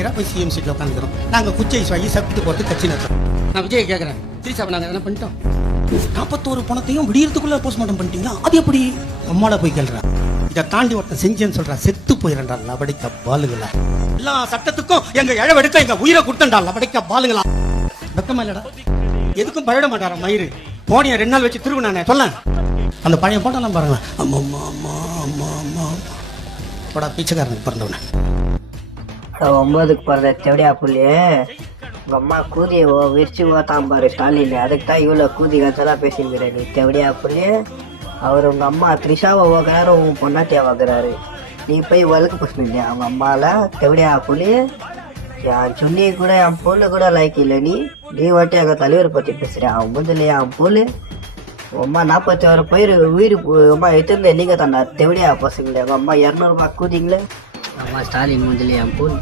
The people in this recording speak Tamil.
மயிரா போய் சிஎம் சீட்டில் உட்காந்துக்கிறோம். நாங்கள் குச்சை வாங்கி சப்ட்டு போட்டு கட்சி நடத்துறோம். நான் விஜய் கேட்குறேன், திரிசாவை நாங்கள் என்ன பண்ணிட்டோம்? 41 பணத்தையும் விடியறதுக்குள்ள போஸ்ட்மார்ட்டம் பண்ணிட்டீங்களா? அது எப்படி? அம்மாவை போய் கேள்றா. இதை தாண்டி ஒருத்தன் செஞ்சேன்னு சொல்றா, செத்து போயிடறா லபடிக்க பாலுங்களா. எல்லா சட்டத்துக்கும் எங்க இழவெடுக்க எங்க உயிரை கொடுத்தண்டா லபடிக்க பாலுங்களா. வெக்கமா இல்லடா? எதுக்கும் பயிட மாட்டாரா மயிறு? போனிய 2 நாள் வச்சு திருவினானே சொல்ல. அந்த பழைய போட்டெல்லாம் பாருங்க. அம்மா அம்மா அம்மா அம்மா அம்மா போடா பீச்சக்காரனுக்கு பிறந்தவன. 9க்கு பிறந்த செவடியா புள்ளியே உங்க அம்மா கூதியை விரிச்சு ஓத்தாம் பாரு ஸ்டாலின். அதுக்கு தான் இவ்வளோ கூதி கத்தெல்லாம் பேசியிருக்கிற நீ செவடியா புள்ளியே. அவர் உங்க அம்மா த்ரிஷாவை ஓக்குறாரு, உங்க பொண்டாட்டியா வாக்குறாரு. நீ போய் வழக்கு பிரச்சனை இல்லையா அவங்க அம்மால செவடியா புள்ளியே. என் சுண்ணி கூட என் பொண்ணு கூட லைக் இல்லை. நீ வாட்டி எங்கள் தலைவர் பற்றி பேசுகிறேன். அவன் முதல்ல என் பொண்ணு அம்மா 46 பேர் உயிர் அம்மா எடுத்துருந்தேன். நீங்கள் தாண்டா தெவடியா பசங்களே. உங்கள் அம்மா 200 ரூபா கூதிங்களே. அம்மா ஸ்டாலின் முதல்ல என் பொண்ணு.